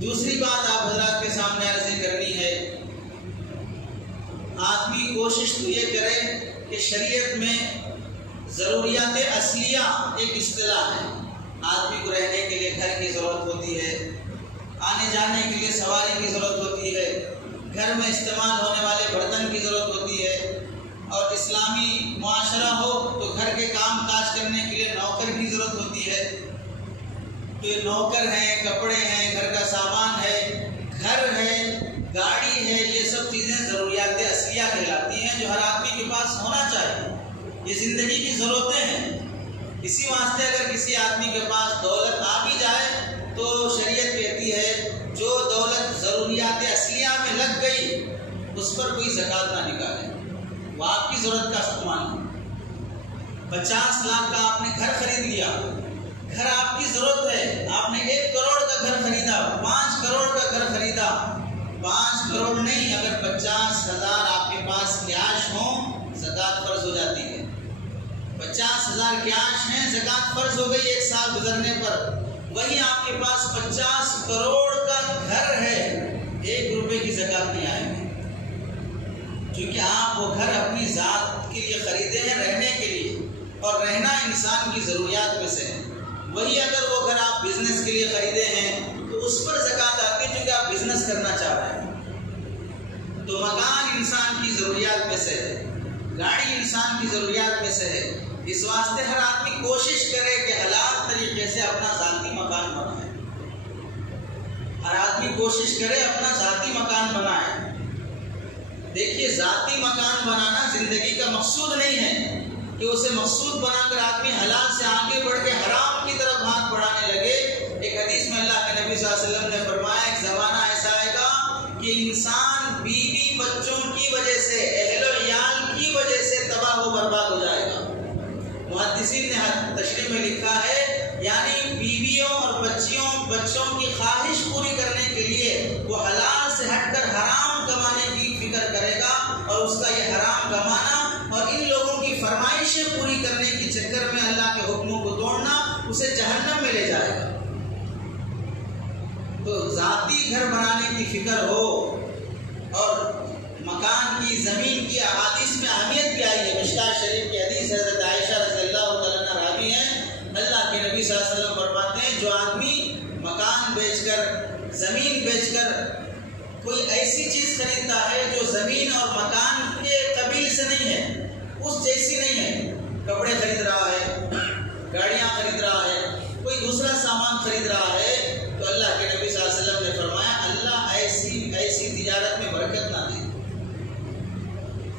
دوسری بات آپ حضرات کے سامنے عرض کرنی ہے، آدمی کوشش تو یہ کرے کہ شریعت میں ضروریات اصلیہ ایک اصطلاح ہے۔ آدمی کو رہنے کے لیے گھر کی ضرورت ہوتی ہے، آنے جانے کے لیے سواری کی ضرورت ہوتی ہے، گھر میں استعمال ہونے والے برتن کی ضرورت ہوتی ہے، اور اسلامی معاشرہ ہو تو گھر کے کام کاج کرنے کے لیے نوکر کی ضرورت ہوتی ہے۔ تو یہ نوکر ہیں، کپڑے ہیں، گھر کا سامان ہے، گھر ہے، گاڑی ہے، یہ سب چیزیں ضروریات اصلیہ کہلاتی ہیں جو ہر آدمی کے پاس ہونا چاہیے۔ یہ زندگی کی ضرورتیں ہیں۔ اسی واسطے اگر کسی آدمی کے پاس دولت آ بھی جائے تو شریعت کہتی ہے جو دولت ضروریات اصلیہ میں لگ گئی اس پر کوئی زکوٰۃ نہ نکالے، وہ آپ کی ضرورت کا سامان ہے۔ 50 لاکھ کا آپ نے گھر خرید لیا، گھر آپ کی ضرورت ہے، آپ نے 1 کروڑ کا گھر خریدا، 5 کروڑ کا گھر خریدا، 5 کروڑ نہیں، اگر 50,000 آپ کے پاس کیش ہوں زکوٰۃ فرض ہو جاتی ہے۔ 50,000 کیش ہیں، زکوٰۃ فرض ہو گئی 1 سال گزرنے پر۔ وہی آپ کے پاس 50 کروڑ کا گھر ہے، 1 روپے کی زکوٰۃ نہیں آئے گی، کیونکہ آپ وہ گھر اپنی ذات کے لیے خریدے ہیں، رہنے کے لیے، اور رہنا انسان کی ضروریات میں سے ہے۔ وہی اگر وہ گھر آپ بزنس کے لیے خریدے ہیں تو اس پر زکوٰۃ آتی ہے کیونکہ آپ بزنس کرنا چاہ رہے ہیں۔ تو مکان انسان کی ضروریات میں سے ہے، گاڑی انسان کی ضروریات میں سے ہے۔ اس واسطے ہر آدمی کوشش کرے کہ حلال طریقے سے اپنا ذاتی مکان بنائے، ہر آدمی کوشش کرے اپنا ذاتی مکان بنائے۔ دیکھیے، ذاتی مکان بنانا زندگی کا مقصود نہیں ہے کہ اسے مقصود بنا کر آدمی حلال سے آگے بڑھ کے حرام کی طرف ہاتھ بڑھانے لگے۔ ایک حدیث میں اللہ کے نبی صلی اللہ علیہ وسلم نے فرمایا ایک زمانہ ایسا آئے گا کہ انسان بیوی بچوں کی وجہ سے، اہل و عیال کی وجہ سے تباہ و برباد ہو جائے گا۔ محدثین نے تشریح میں لکھا ہے یعنی بیویوں اور بچوں کی خواہش پوری کرنے کے لیے وہ حلال سے ہٹ کر حرام کمانے کی فکر کرے گا، اور اس کا یہ حرام کمانا اور ان لوگوں کی فرمائشیں پوری کرنے کے چکر میں اللہ کے حکموں کو توڑنا اسے جہنم میں لے جائے گا۔ تو ذاتی گھر بنانے کی فکر ہو، اور مکان کی، زمین کی احادیث میں اہمیت بھی آئی ہے۔ مشکاۃ شریف کی حدیث حضرت عائشہ رضی اللہ تعالیٰ عنہ راوی ہیں، اللہ کے نبی صلی اللہ علیہ وسلم فرماتے ہیں جو آدمی مکان بیچ کر، زمین بیچ کر کوئی ایسی چیز خریدتا ہے جو زمین اور مکان کے قبیل سے نہیں ہے، اس جیسی نہیں ہے، کپڑے خرید رہا ہے، گاڑیاں خرید رہا ہے، کوئی دوسرا سامان خرید رہا ہے، تو اللہ کے نبی صلی اللہ علیہ وسلم نے فرمایا اللہ ایسی تجارت میں برکت نہ دے،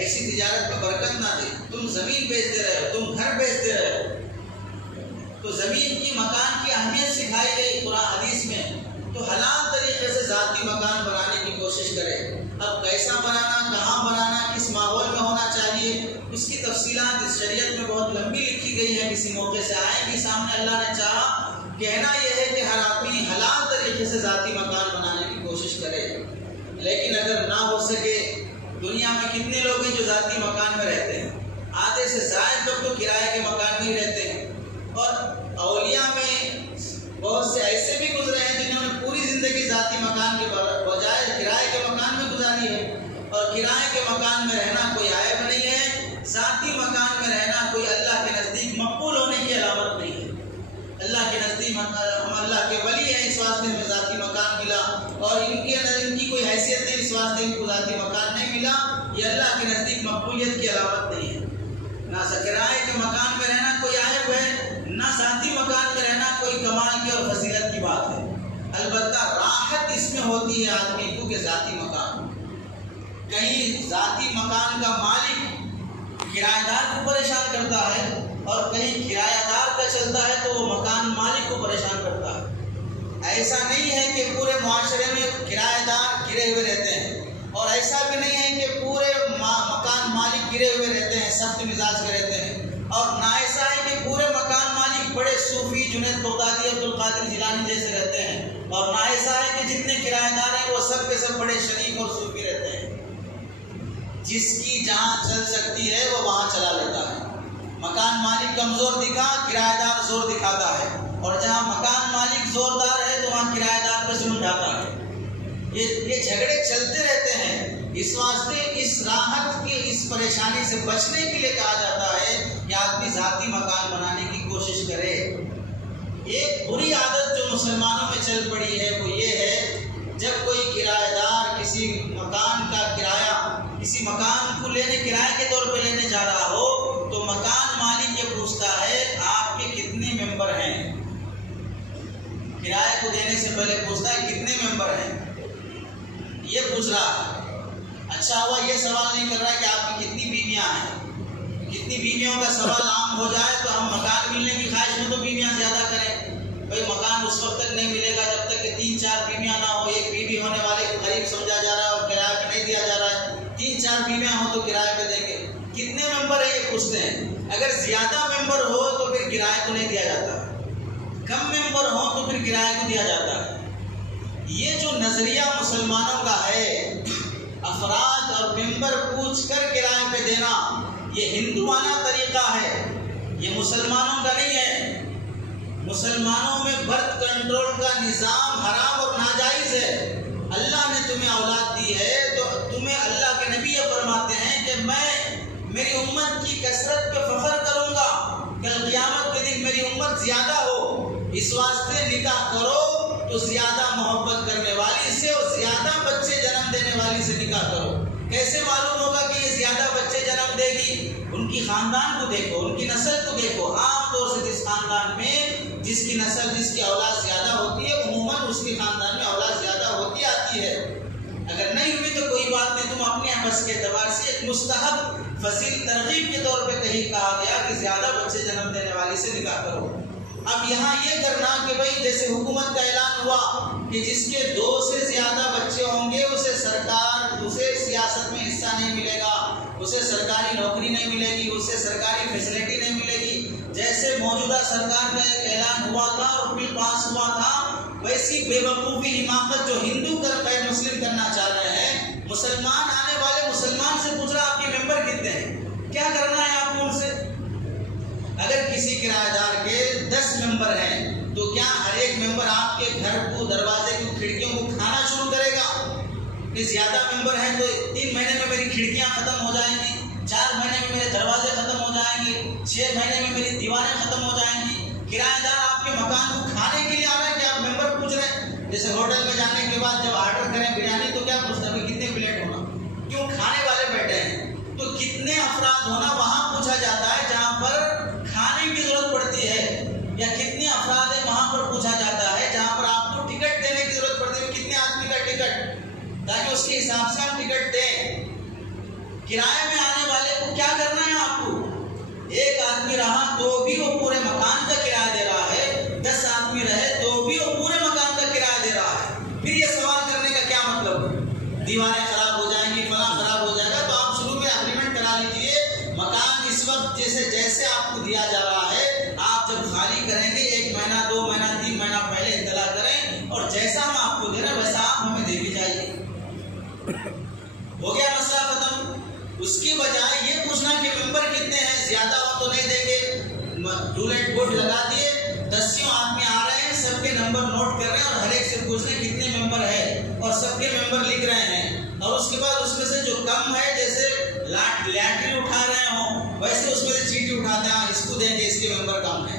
ایسی تجارت میں برکت نہ دے۔ تم زمین بیچتے رہے ہو، تم گھر بیچتے رہے ہو۔ تو زمین کی، مکان کی اہمیت سکھائی گئی قرآن حدیث میں۔ تو حلال طریقے سے ذاتی مکان بنانے کی کوشش کرے۔ اب کیسا بنانا، کہاں بنانا، کس ماحول میں ہونا چاہیے، اس کی تفصیلات اس شریعت میں بہت لمبی لکھی گئی ہے، کسی موقع سے آئے گی سامنے۔ اللہ نے چاہا، کہنا یہ ہے کہ ہر آدمی حلال طریقے سے ذاتی مکان بنانے کی کوشش کرے۔ لیکن اگر نہ ہو سکے، دنیا میں کتنے لوگ ہیں جو ذاتی مکان میں رہتے ہیں، آدھے سے زائد لوگ تو کرائے کے مکان میں ہی رہتے ہیں، اور اولیاء میں بہت سے ایسے بھی گزرے ہیں جنہوں نے پوری زندگی ذاتی مکان کے بجائے کرائے کے مکان میں گزاری ہے، اور کرائے کے مکان میں رہنا کوئی عیب نہیں ہے، ذاتی مکان میں رہنا کوئی اللہ کے نزدیک مقبول ہونے کی علامت نہیں ہے۔ اللہ کے نزدیک ہم اللہ کے ولی ہیں، اس واسطے ہمیں ذاتی مکان ملا، اور ان کی کوئی حیثیت نہیں، اس واسطے ان کو ذاتی مکان نہیں ملا، یہ اللہ کے نزدیک مقبولیت کی علامت نہیں ہے۔ نہ کرائے کے مکان میں رہنا کوئی عیب ہے، نہ ذاتی مکان میں رہنا کوئی کمال کی اور فضیلت کی بات ہے۔ البتہ راحت اس میں ہوتی ہے آدمی کو کہ ذاتی مکان، کہیں ذاتی مکان کا مالک کرایہ دار کو پریشان کرتا ہے، اور کہیں کرایہ دار کا چلتا ہے تو وہ مکان مالک کو پریشان کرتا ہے۔ ایسا نہیں ہے کہ پورے معاشرے میں کرایہ دار گرے ہوئے رہتے ہیں، اور ایسا بھی نہیں ہے کہ پورے مکان مالک گرے ہوئے رہتے ہیں، سخت مزاج کے رہتے ہیں، اور نہ ایسا ہے کہ پورے مکان مالک بڑے صوفی جنید بغدادی عبد القادر جیلانی جیسے رہتے ہیں، اور نہ ایسا ہے کہ جتنے کرایہ دار ہیں وہ سب کے سب بڑے شریف اور صوفی رہتے ہیں۔ جس کی جہاں چل سکتی ہے وہ وہاں چلا لیتا ہے۔ مکان مالک کمزور دکھا، کرایہ دار زور دکھاتا ہے، اور جہاں مکان مالک زوردار ہے تو وہاں کرایہ دار پہ ظلم ڈھاتا ہے۔ یہ جھگڑے چلتے رہتے ہیں۔ اس واسطے اس راحت کے اس پریشانی سے بچنے کے لیے کہا جاتا ہے کہ آدمی ذاتی مکان بنانے کی کوشش کرے۔ ایک بری عادت جو مسلمانوں میں چل پڑی ہے وہ یہ ہے، جب کوئی کرایہ دار کسی مکان کا کرایہ، کسی مکان کو کرایہ کے طور پہ لینے جا رہا ہو تو مکان مالک یہ پوچھتا ہے آپ کے کتنے ممبر ہیں۔ کرایہ کو دینے سے پہلے پوچھتا ہے کتنے ممبر ہیں، یہ پوچھ رہا ہے۔ اچھا ہوا یہ سوال نہیں کر رہا ہے کہ آپ کی کتنی بیویاں ہیں۔ کتنی بیویوں کا سوال عام ہو جائے تو ہم مکان ملنے کی خواہش میں تو بیویاں زیادہ کریں۔ بھائی مکان اس وقت تک نہیں ملے گا جب تک کہ 3-4 بیویاں نہ ہو۔ ایک بیوی ہونے والے کو غریب سمجھا جا رہا ہے اور کرایہ پہ نہیں دیا جا رہا ہے۔ 3-4 بیویاں ہوں تو کرایہ پہ دیں گے۔ کتنے ممبر ہیں یہ پوچھتے ہیں۔ اگر زیادہ ممبر ہو تو پھر کرایہ کو نہیں دیا جاتا، کم ممبر ہو تو پھر کرایہ کو دیا جاتا ہے۔ یہ جو نظریہ مسلمانوں کا ہے، افراد اور ممبر پوچھ کر کرائے پہ دینا، یہ ہندوانہ طریقہ ہے، یہ مسلمانوں کا نہیں ہے۔ مسلمانوں میں برتھ کنٹرول کا نظام حرام اور ناجائز ہے۔ اللہ نے تمہیں اولاد دی ہے تو تمہیں اللہ کے نبی یہ فرماتے ہیں کہ میں میری امت کی کثرت پہ فخر کروں گا، کل قیامت کے دن میری امت زیادہ ہو، اس واسطے نکاح کرو تو زیادہ محبت کرنے والی سے اور زیادہ بچے جنم دینے والی سے نکاح کرو۔ کیسے معلوم ہوگا کہ یہ زیادہ بچے جنم دے گی؟ ان کی خاندان کو دیکھو، ان کی نسل کو دیکھو۔ عام طور سے جس خاندان میں جس کی نسل، جس کی اولاد زیادہ ہوتی ہے، عموماً اس کے خاندان میں اولاد زیادہ ہوتی آتی ہے۔ اگر نہیں ہوئی تو کوئی بات نہیں، تم اپنے بس کے اعتبار سے ایک مستحب فضیل ترغیب کے طور پہ کہیں کہا گیا کہ زیادہ بچے جنم دینے والی سے نکاح کرو۔ اب یہاں یہ کرنا کہ بھائی جیسے حکومت کا اعلان ہوا کہ جس کے 2 سے زیادہ بچے ہوں گے اسے سیاست میں حصہ نہیں ملے گا، اسے سرکاری نوکری نہیں ملے گی، اسے سرکاری فیسلٹی نہیں ملے گی۔ جیسے موجودہ سرکار کا ایک اعلان ہوا تھا اور بل پاس ہوا تھا، ویسی بے وقوفی حماقت جو ہندو غیر مسلم کرنا چاہ رہے ہیں، مسلمان آنے والے مسلمان سے پوچھ رہا آپ کے ممبر کتنے ہیں، کیا کرنا ہے آپ کو ان سے؟ اگر کسی کرایہ دار کے 10 ممبر ہیں تو کیا ہر ایک ممبر آپ کے گھر کو، دروازے کو، کھڑکیوں کو کھانا شروع کرے گا؟ کہ زیادہ ممبر ہیں تو 3 مہینے میں میری کھڑکیاں ختم ہو جائیں گی، 4 مہینے میں میرے دروازے ختم ہو جائیں گے، 6 مہینے میں میری دیواریں ختم ہو جائیں گی۔ کرایہ دار آپ کے مکان کو کھانے کے لیے آ رہے ہیں کہ آپ ممبر پوچھ رہے ہیں؟ جیسے ہوٹل میں جانے کے بعد جب آرڈر کریں بریانی تو کیا پوچھتے ہیں کتنے پلیٹ ہونا، کیوں کھانے والے بیٹھے ہیں تو کتنے افراد ہونا وہاں پوچھا جاتا ہے جہاں پر کھانے کی ضرورت پڑتی ہے، یا کتنے افراد ہیں وہاں پر پوچھا جاتا ہے جہاں پر آپ کو ٹکٹ دینے کی ضرورت پڑتی ہے، کتنے آدمی کا ٹکٹ، تاکہ اس کے حساب سے ہم ٹکٹ دیں۔ کرائے میں آنے والے کو کیا کرنا ہے آپ کو؟ ایک آدمی رہا تو بھی وہ پورے مکان کا کرایہ دے رہا ہے، 10 آدمی رہے تو بھی وہ پورے مکان کا کرایہ دے رہا ہے۔ پھر یہ سوال کرنے کا کیا مطلب؟ دیواریں خراب ہو جائیں گی، فلاں خراب ہو جائے گا، تو آپ شروع میں اگریمنٹ کرا لیجیے، مکان اس وقت جیسے آپ کو دیا جا رہا ہے، آپ جب خالی کریں گے 1 مہینہ 2 مہینہ 3 مہینہ پہلے اطلاع کریں، اور جیسا ہم آپ کو دے رہے ہیں ویسا آپ ہمیں دے بھی جائیے۔ ہو گیا مسئلہ ختم۔ اس کی بجائے یہ پوچھنا کہ ممبر کتنے ہیں، زیادہ ہو تو نہیں دیں گے، ٹولٹ بورڈ لگا دیے، 10 آدمی آ رہے ہیں، سب کے نمبر نوٹ کر رہے ہیں اور ہر ایک سے پوچھ رہے ہیں کتنے ممبر ہے، اور سب کے ممبر لکھ رہے ہیں، اور اس کے بعد اس میں سے جو کم ہے، جیسے لاٹری اٹھا رہے ہوں ویسے اس میں سے چیٹی اٹھاتے ہیں، اس کو دیں گے، اس کے ممبر کم ہے،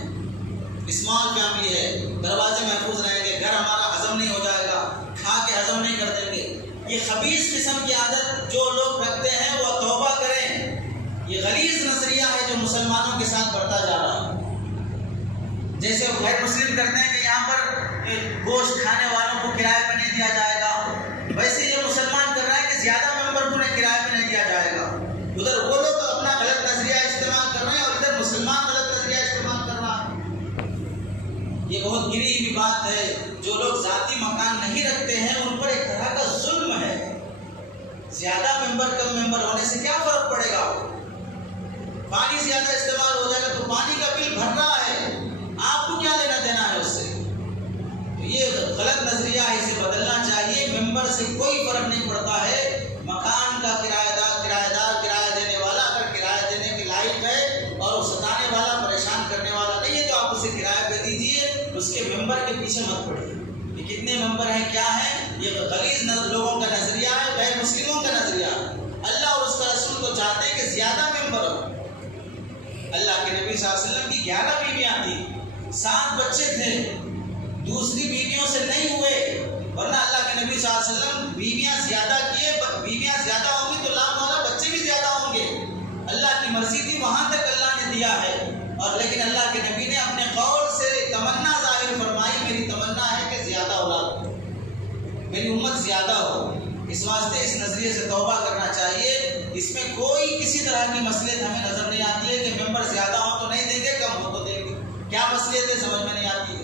اسمال فیملی ہے، دروازے محفوظ رہیں گے، گھر ہمارا ہضم نہیں ہو جائے گا، کھا کے ہضم نہیں کر دیں گے۔ یہ خبیث قسم کی عادت جو لوگ رکھتے ہیں وہ توبہ کریں۔ یہ غلیظ نظریہ ہے جو مسلمانوں کے ساتھ بڑھتا جا رہا ہے۔ جیسے غیر مسلم کرتے ہیں کہ یہاں پر گوشت کھانے والوں کو کرائے پہ نہیں دیا جائے گا، ویسے یہ مسلمان کر رہا ہے کہ زیادہ ممبر کو کرائے پہ نہیں دیا جائے گا۔ ادھر وہ لوگ اپنا غلط نظریہ استعمال کر رہے ہیں اور ادھر مسلمان غلط نظریہ استعمال کر رہا ہے۔ یہ بہت گری ہوئی بات ہے۔ جو لوگ ذاتی مکان نہیں رکھتے ہیں ان پر ایک طرح کا ظلم ہے۔ زیادہ ممبر کم ممبر ہونے سے کیا فرق پڑے گا؟ پانی زیادہ استعمال ہو جائے گا تو پانی کا بل بھر رہا ہے، آپ کو کیا لینا دینا ہے اس سے؟ تو یہ غلط نظریہ ہے، اسے بدلنا چاہیے۔ ممبر سے کوئی فرق نہیں پڑتا ہے۔ مکان کا کرایہ دار کرایہ دینے والا اگر کرایہ دینے کے لائق ہے اور وہ ستانے والا پریشان کرنے والا نہیں ہے تو آپ اسے کرایہ پہ دیجیے، جتنے ممبر ہیں کیا ہیں؟ یہ غلیظ لوگوں کا نظریہ ہے، غیر مسلموں کا نظریہ ہے۔ اللہ اور اس کا رسول تو چاہتے ہیں کہ زیادہ ممبر ہو۔ اللہ کے نبی صلی اللہ علیہ وسلم کی 11 بیویاں تھیں، 7 بچے تھے، دوسری بیویوں سے نہیں ہوئے، ورنہ اللہ کے نبی صلی اللہ علیہ وسلم بیویاں زیادہ کیے، بیویاں زیادہ ہوں گی تو لاکھ والا بچے بھی زیادہ ہوں گے۔ اللہ کی مرضی تھی، وہاں تک اللہ نے دیا ہے، اور لیکن اللہ کے نبی نے اپنے قول سے تمنا ظاہر فرمائی، میری تمنا ہے کہ زیادہ اولاد ہو، میری امت زیادہ ہو۔ اس واسطے اس نظریے سے توبہ کرنا چاہیے۔ اس میں کوئی کسی طرح کی مصلحت ہمیں نظر نہیں آتی ہے کہ ممبر زیادہ ہو تو نہیں دیں گے، کم ہو تو دیں گے، کیا مصلحت ہے سمجھ میں نہیں آتی ہے۔